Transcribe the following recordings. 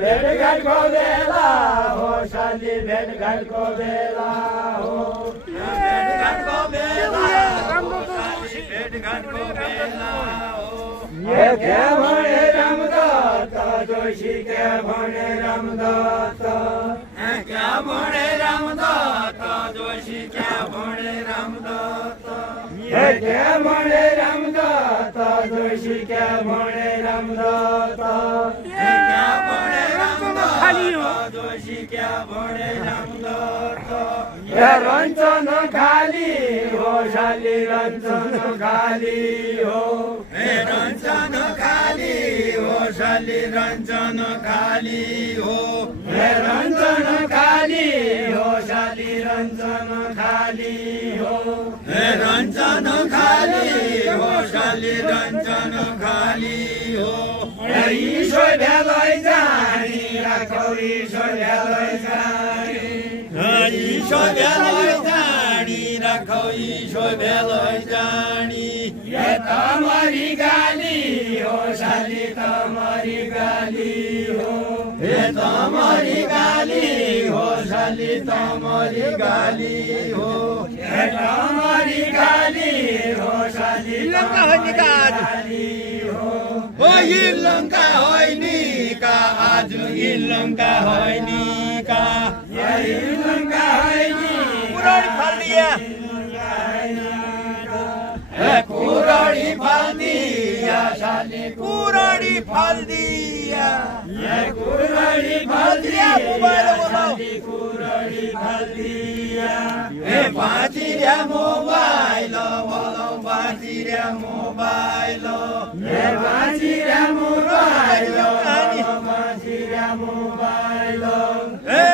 भेटघाटको बेला हो साली भेटघाटको बेला हो भेटघाटको बेला भेटघाटको बेला हो के भने रामदत्त जोशी के भने रामदत्त क्या भने रामदत्त जोशी क्या भने रामदत्त के भने रामदत्त जोशी क्या भने रामदत्त क्या भने रामदत्त जोशी क्या भने रामदत्त रञ्जन खाली हो साली रञ्जन खाली हो रञ्जन खाली हो साली रञ्जन खाली हो रञ्जन खाली हो साली रञ्जन खाली हो रञ्जन खाली हो साली रञ्जन खाली हो ईश्वर भ्यालै जानी राखौ ईश्वर भ्यालै जानी ईश्वर भ्यालै जानी राखौ ईश्वर भ्यालै जानी तमरी गाली हो साली तमरी गाली हो तमरी गाली हो साली तमरी गाली हो तमरी गाली हो साली गाली हो लङ्का होइनी का आज लङ्का होइनी का लङ्का होइनी पुरानी फालिया कुराडी फाल्दिया साली कुराडी फाल्दिया कुराडी फाल्दिया मोबाइल बोलाऊ कुराडी फाल्दिया बाँचिया मोबाइल बोलाऊ बाँचिया मोबाइल बाँचिया मोबाइल बाँचिया मोबाइल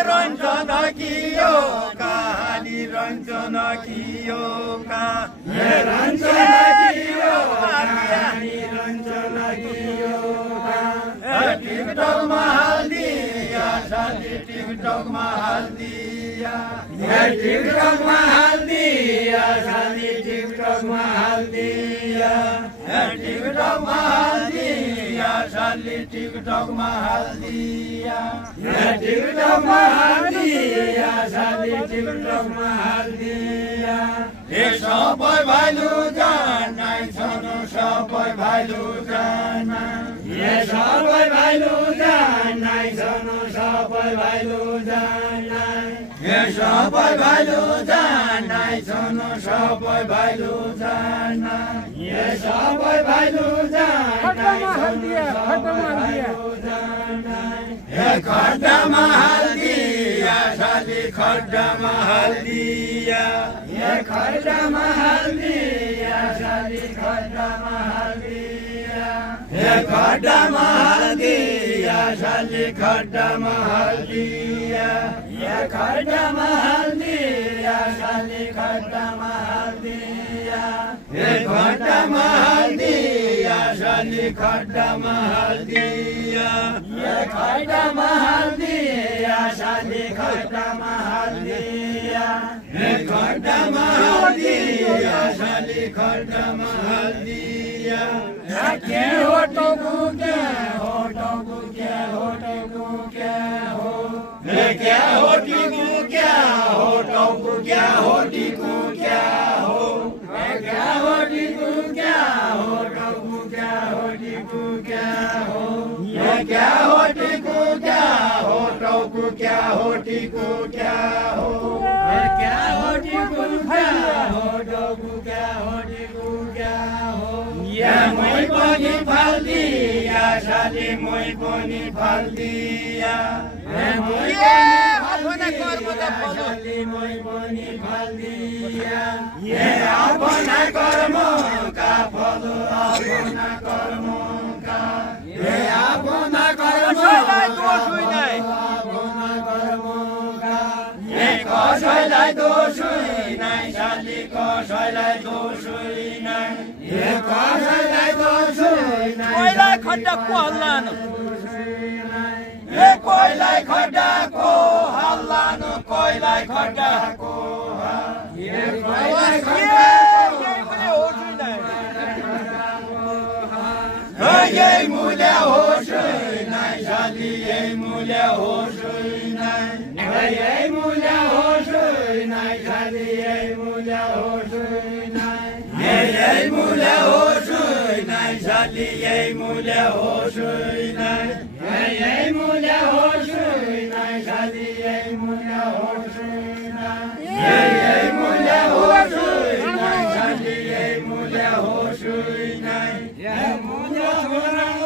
रञ्जन कियो कहानी रञ्जन कियो का रञ्जन कियो कहानी रञ्जन कियो टिकटकमा हाल्दिया साली टिकटकमा हाल्दिया टिकटकमा हाल्दिया साली टिकटकमा हाल्दिया टिकटकमा हाल्दिया साली टिकटकमा हाल्दिया टिकटकमा हाल्दिया साली टिकटकमा हाल्दिया सबै भाइलु जानाइ छन् सबै भाइलु जाना सबै भाइलु जानाइ छन् सबै भाइलु जाना सबै भाइलु जानाइ छन् सबै भाइलु जाना सबै भाइलु जानाइ खड्डामा हाल्दिया साली खड्डामा हाल्दिया खड्डामा हाल्दिया साली खड्डामा हाल्दिया खड्डामा हाल्दिया साली खड्डामा हाल्दिया खड्डामा हाल्दिया साली खड्डामा हाल्दिया खड्डामा हाल्दिया साली खड्डामा हाल्दिया खड्डामा हाल्दिया साली खड्डामा हाल्दिया खड्डामा हाल्दिया साली खड्डामा हाल्दिया के होटोको क्या होटोको क्या होटोको क्या हो क्या होटीको क्या होटोको क्या होटीको क्या हो क्या होटीको क्या होटोको क्या होटीको क्या हो क्या होटीको क्या होटोको क्या होटीको क्या हो क्या होटीको क्या होटोको क्या होटीको क्या हो मै पनि फाल्दिया साली मै पनि फाल्दिया साली मै पनि फाल्दिया आफ्ना कर्मका फल आफ्ना कर्मका आफ्ना कर्मका कसैलाई दोष नै साली कसैलाई दोष नै कसैलाई दोष नै कोइलाई खड्डाको हल्लानो कोइलाई खड्डाको हल्लानो कोइलाई खड्डाको यही मूल्य होस् नै साली ei mulher roxo ei mulher roxo nai shadi ei mulher roxo ei mulher roxo nai shadi ei mulher roxo ei mulher roxo nai shadi ei mulher roxo ei mulher roxo nai shadi ei mulher roxo ei mulher ये मूल्या भुराण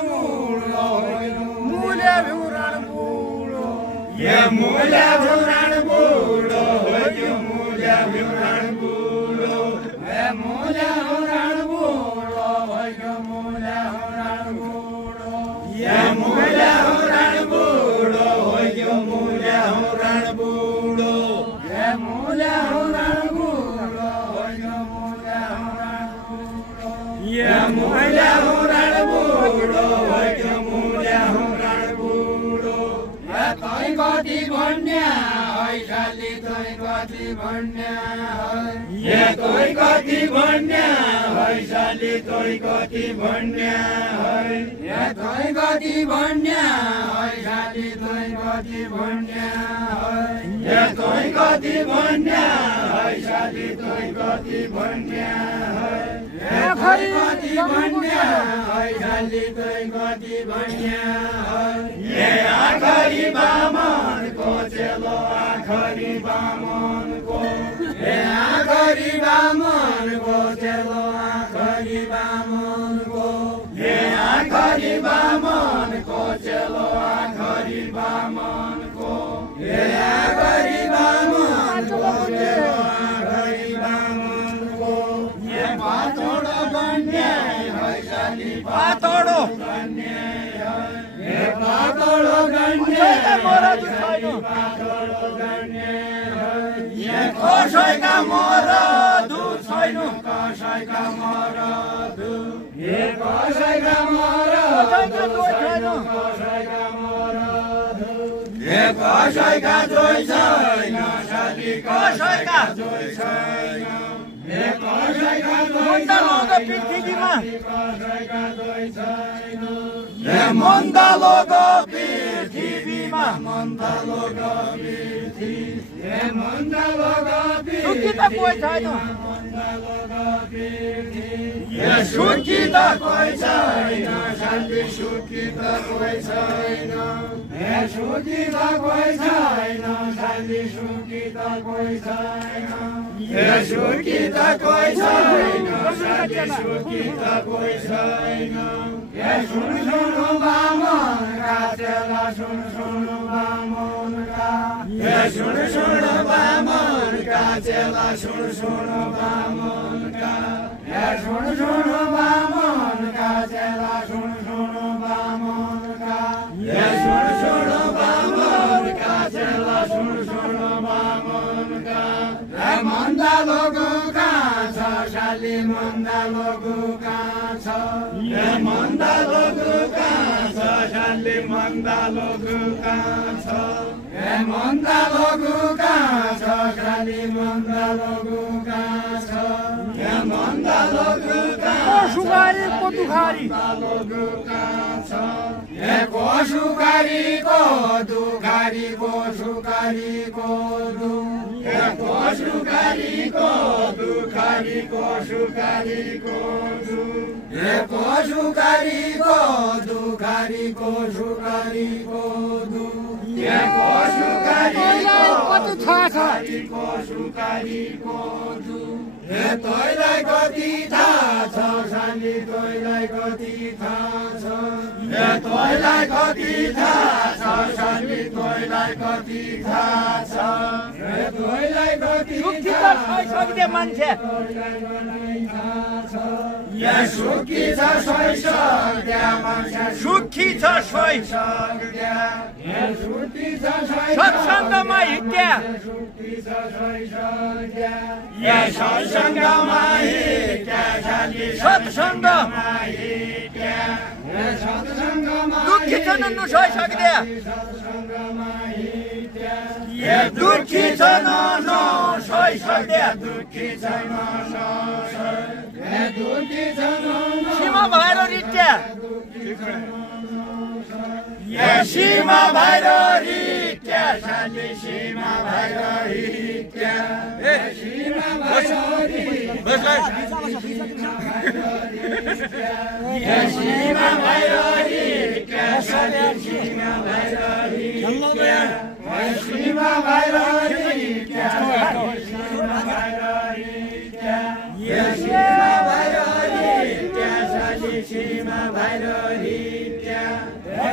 बूढ़ो ये मूल्या भुराण बूढ़ो ये मूल्या भुराण बूढ़ो ये मूल्या भुराण बूढ़ो ये मूल्या भुराण बूढ़ो ये मूल्या भुराण बूढ़ो ये मूल्या भुराण बूढ़ो ये मूल्या भुराण बूढ़ो ये मूल्या भुराण बूढ़ो ये मूल्या भुराण बूढ़ो तोय गति भन्या ऐसाले तोय गति भन्या ये तोय गति भन्या ऐसाले तोय गति भन्या ये तोय गति भन्या ऐसाले तोय गति भन्या ये तोय गति भन्या ऐसाले तोय गति भन्या ये तोय गति भन्या ऐसाले तोय गति भन्या ये आखरी बामन को चलो आखरी बामन को ये आखरी बामन को चलो आखरी बामन को ये आखरी बामन को चलो आखरी बामन को ये आखरी बामन को चलो आखरी बामन को ये पातोड़ो गण्य है शाली पातोड़ो गण्य ये पातोड़ो गण्य पातोड़ो गण्य ये कसैका मरदु छैन कसैका मरदु ये कसैका मरदु छैन कसैका मरदु ये कसैका जोइ छैन साली कसैका जोइ छैन ये कसैका जोइ छैन पृथ्वीमा कसैका जोइ छैन ये मन्दालोको पृथ्वीमा मन्दालोको पृथ्वी ये मन्दालोको पृथ्वी त कोही छैन मन्दालोको पृथ्वी ये सुखी त कोही छैन शान्ति सुखी त कोही छैन ये सुखी त कोही छैन शान्ति सुखी त कोही छैन ये सुखी त कोही छैन शान्ति सुखी त कोही छैन ये सुन सुन बामन का चला सुन सुन बामन का ये सुन सुन बामन का चला सुन सुन बामन का ये सुन सुन बामन का चला सुन सुन बामन का ये सुन सुन बामन का चला सुन सुन बामन का ये मन्दा लोगो का छ शाली मन्दा लोगो का छ ये मन्दा लोगो का छ शाली मन्दा लोगो का छ ये मन्दा लोगो का छ शाली मन्दा लोगो का छ ये मन्दा लोगो का सुगारी को दुखारी लोगो का छ ये को सुगारी को दुखारी को सुगारी को दु ये को सुगारी को दुखारी को सुगारी को दु ये को सुगारी को दुखारी को सुगारी को दु ये को सुगारी को दुखारी को सुगारी को दु ये तोइलाई कति थाहा छ शाली तोइलाई कति थाहा छ ये तोइलाई कति थाहा छ शाली तोइलाई कति थाहा छ ये तोइलाई कति थाहा मान्छे ये सुखी छ सैसक्या मान्छे सुखी छ सैसक्या ये सुखी छ सत्सङ्गमा हिट्या सुखी छ सैसक्या ये सत्सङ्गमा हिट्या शाली सत्सङ्गमा हिट्या ये सत्सङ्गमा दुखी छ ननु सैसक्या सत्सङ्गमा हिट्या ये दुखी छ ननु सैसक्या दुखी छ ननु ये दुखी छ ननु सीमा भएर हिट्या सीमा भैरवी क्या शाली सीमा भैरवी क्या सीमा भैरवी सीमा भैरवी क्या शाली सीमा भैरवी सीमा भैरवी क्या सीमा भैरवी क्या सीमा भैरवी क्या शाली सीमा भैरवी क्या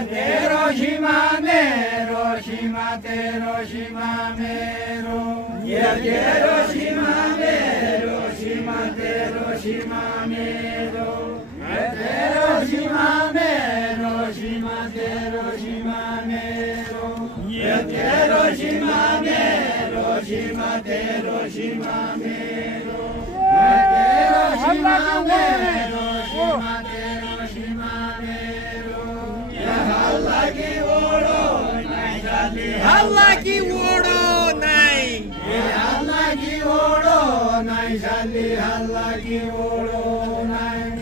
तेरो सीमा मेरो सीमा तेरो सीमा मेरो ये तेरो सीमा मेरो सीमा तेरो सीमा मेरो तेरो सीमा मेरो सीमा तेरो सीमा मेरो ये तेरो सीमा मेरो सीमा तेरो सीमा मेरो तेरो सीमा मेरो सीमा तेरो सीमा मेरो हल्ला की ओढ़ो नहीं हल्ला की ओढ़ो नहीं हल्ला की ओढ़ो नहीं शाली हल्ला की ओढ़ो नहीं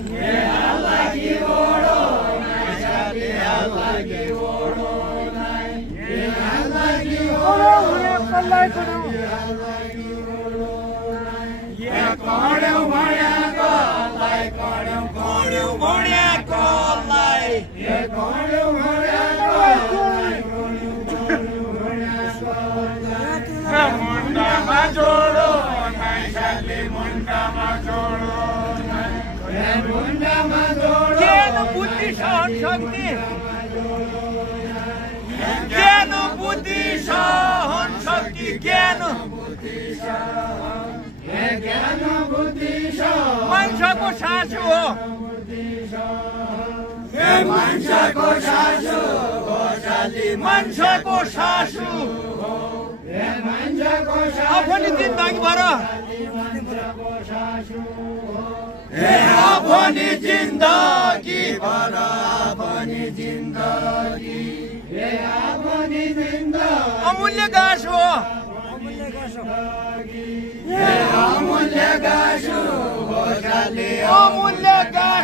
हल्ला की ओढ़ो नहीं शाली हल्ला की ओढ़ो नहीं हल्ला की ओढ़ो हल्ला की ओढ़ो ये कोड़े उमड़िया को लाई कोड़े उमड़िया को लाई ये कोड़े उमड़िया को मुंडा मा जोड़ो नहीं शाली मुंडा मा जोड़ो नहीं मुंडा मा जोड़ो ज्ञान बुद्धि सहन शक्ति ज्ञान बुद्धि सहन शक्ति ज्ञान बुद्धि मान्छेको सासु हो मान्छेको सासु हो शाली मान्छेको सासु अपनी जिंदगी भर अपनी जिंदगी भर अपनी जिंदगी अमूल्य घाँस हो अमूल्य घाँस हो शाली अमूल्य घाँस